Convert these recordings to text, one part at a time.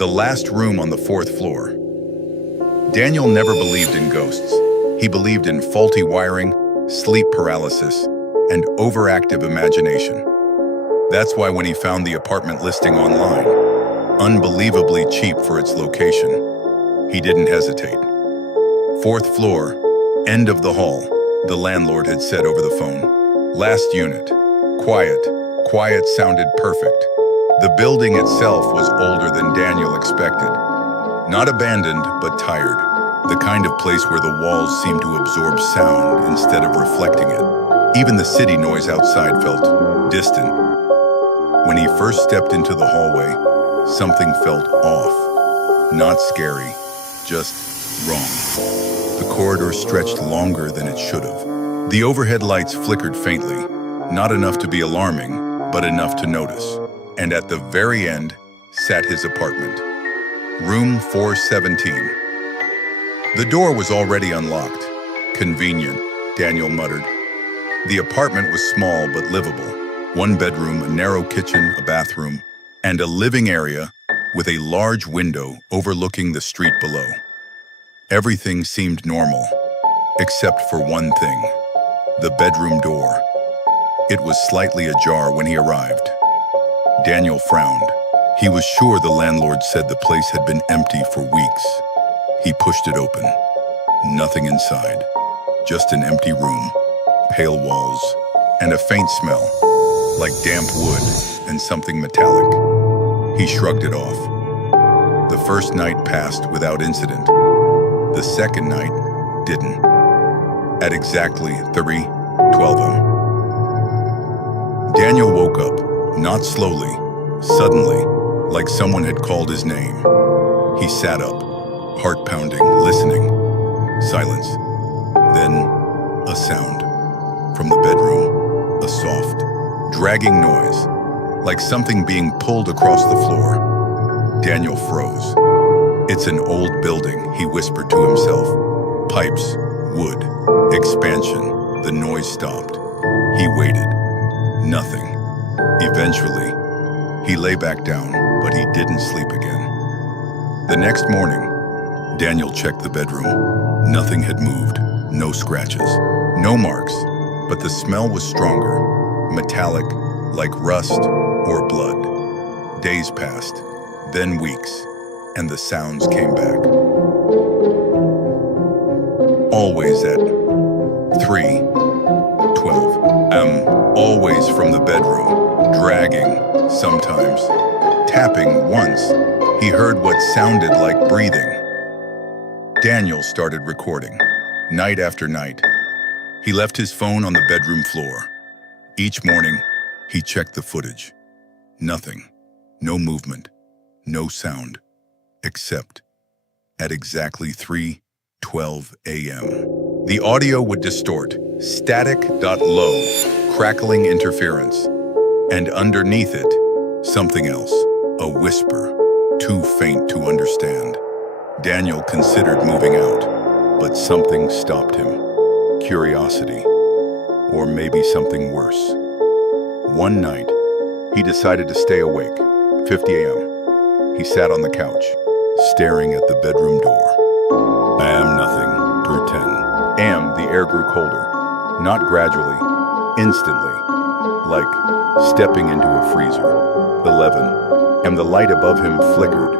The last room on the fourth floor. Daniel never believed in ghosts. He believed in faulty wiring, sleep paralysis, and overactive imagination. That's why when he found the apartment listing online, unbelievably cheap for its location, he didn't hesitate. Fourth floor, end of the hall, the landlord had said over the phone. Last unit. Quiet. Quiet sounded perfect. The building itself was older than Daniel expected. Not abandoned, but tired. The kind of place where the walls seemed to absorb sound instead of reflecting it. Even the city noise outside felt distant. When he first stepped into the hallway, something felt off. Not scary, just wrong. The corridor stretched longer than it should have. The overhead lights flickered faintly, not enough to be alarming, but enough to notice. And at the very end sat his apartment. Room 417. The door was already unlocked. Convenient, Daniel muttered. The apartment was small but livable. One bedroom, a narrow kitchen, a bathroom, and a living area with a large window overlooking the street below. Everything seemed normal, except for one thing: the bedroom door. It was slightly ajar when he arrived. Daniel frowned. He was sure the landlord said the place had been empty for weeks. He pushed it open. Nothing inside. Just an empty room, pale walls, and a faint smell, like damp wood and something metallic. He shrugged it off. The first night passed without incident. The second night didn't. At exactly 3:12 a.m. Daniel woke up, not slowly, suddenly, like someone had called his name. He sat up, heart pounding, listening. Silence. Then, a sound. From the bedroom, a soft, dragging noise, like something being pulled across the floor. Daniel froze. "It's an old building," he whispered to himself. Pipes, wood, expansion. The noise stopped. He waited. Nothing. Eventually, he lay back down, but he didn't sleep again. The next morning, Daniel checked the bedroom. Nothing had moved. No scratches. No marks. But the smell was stronger. Metallic, like rust or blood. Days passed, then weeks, and the sounds came back. Always at 3:12 a.m. Always from the bedroom, dragging, sometimes, tapping. Once, he heard what sounded like breathing. Daniel started recording, night after night. He left his phone on the bedroom floor. Each morning, he checked the footage. Nothing, no movement, no sound, except at exactly 3:12 a.m. The audio would distort, static.low, crackling interference, and underneath it, something else, a whisper, too faint to understand. Daniel considered moving out, but something stopped him. Curiosity, or maybe something worse. One night, he decided to stay awake, 50 a.m. He sat on the couch, staring at the bedroom door. Nothing, through 10 a.m. The air grew colder, not gradually, instantly, like stepping into a freezer. 11 a.m. The light above him flickered.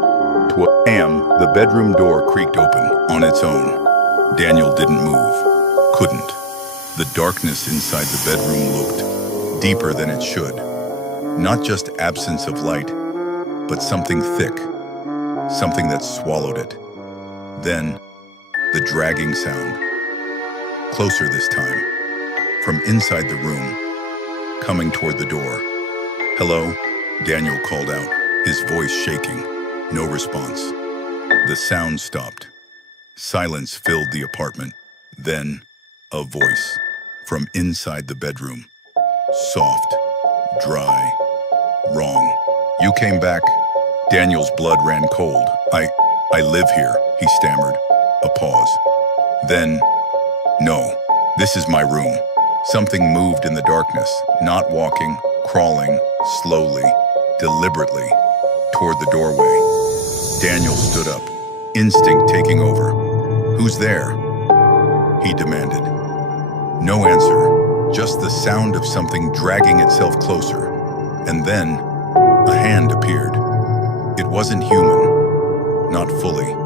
12 a.m. The bedroom door creaked open on its own. Daniel didn't move, couldn't. The darkness inside the bedroom looked deeper than it should. Not just absence of light, but something thick, something that swallowed it. Then, the dragging sound. Closer this time, from inside the room, coming toward the door. "Hello?" Daniel called out, his voice shaking. No response. The sound stopped. Silence filled the apartment. Then, a voice from inside the bedroom. Soft, dry, wrong. "You came back." Daniel's blood ran cold. I live here," he stammered. A pause. Then, "No, this is my room." Something moved in the darkness, not walking, crawling, slowly, deliberately, toward the doorway. Daniel stood up, instinct taking over. "Who's there?" he demanded. No answer, just the sound of something dragging itself closer. And then, a hand appeared. It wasn't human, not fully.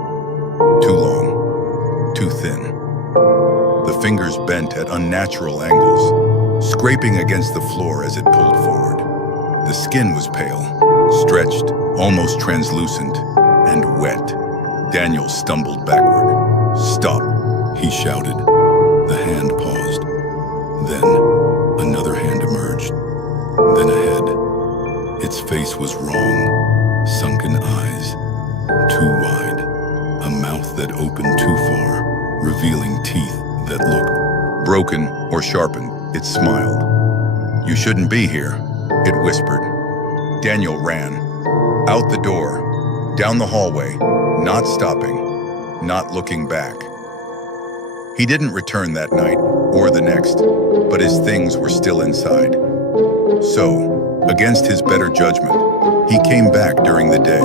Too long, too thin. The fingers bent at unnatural angles, scraping against the floor as it pulled forward. The skin was pale, stretched, almost translucent, and wet. Daniel stumbled backward. "Stop," he shouted. The hand paused. Then, another hand emerged. Then a head. Its face was wrong. Sunken eyes, too wide. A mouth that opened too far, revealing teeth that looked broken or sharpened. It smiled. "You shouldn't be here," it whispered. Daniel ran. Out the door, down the hallway, not stopping, not looking back. He didn't return that night or the next, but his things were still inside. So, against his better judgment, he came back during the day.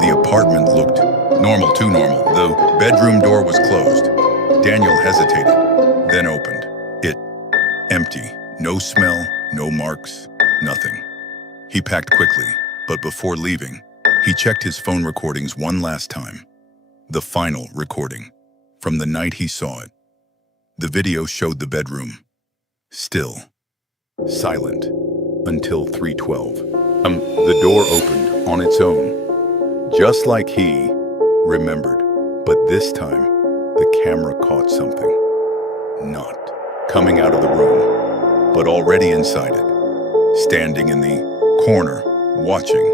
The apartment looked normal, too normal. The bedroom door was closed. Daniel hesitated, then opened. It empty. No smell, no marks, nothing. He packed quickly, but before leaving, he checked his phone recordings one last time. The final recording, from the night he saw it. The video showed the bedroom, still, silent, until 3:12. The door opened on its own, just like he remembered. But this time, the camera caught something. Not coming out of the room, but already inside it, standing in the corner, watching.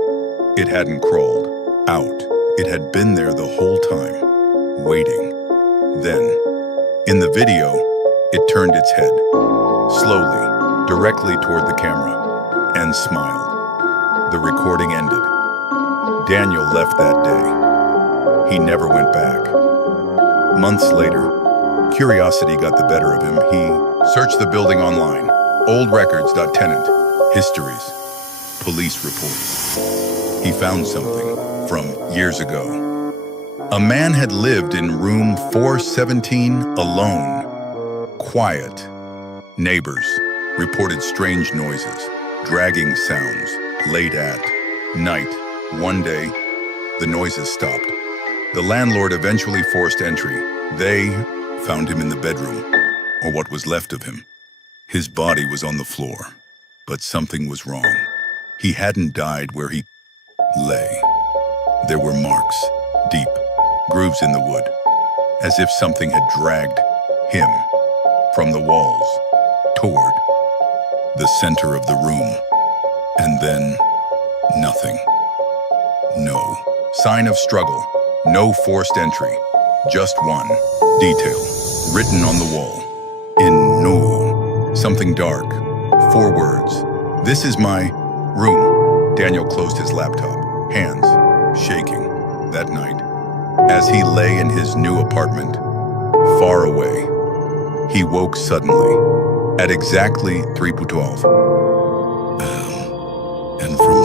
It hadn't crawled out. It had been there the whole time, waiting. Then, in the video, it turned its head, slowly, directly toward the camera, and smiled. The recording ended. Daniel left that day. He never went back. Months later, curiosity got the better of him. He searched the building online. Old records, tenant, histories, police reports. He found something from years ago. A man had lived in room 417 alone. Quiet. Neighbors reported strange noises, dragging sounds, late at night. One day, the noises stopped. The landlord eventually forced entry. They found him in the bedroom, or what was left of him. His body was on the floor, but something was wrong. He hadn't died where he lay. There were marks, deep grooves in the wood, as if something had dragged him from the walls toward the center of the room. And then, nothing. No sign of struggle, no forced entry, just one detail written on the wall. In no, something dark, 4 words. "This is my room." Daniel closed his laptop, hands shaking. That night, as he lay in his new apartment, far away, he woke suddenly at exactly 3:12. And from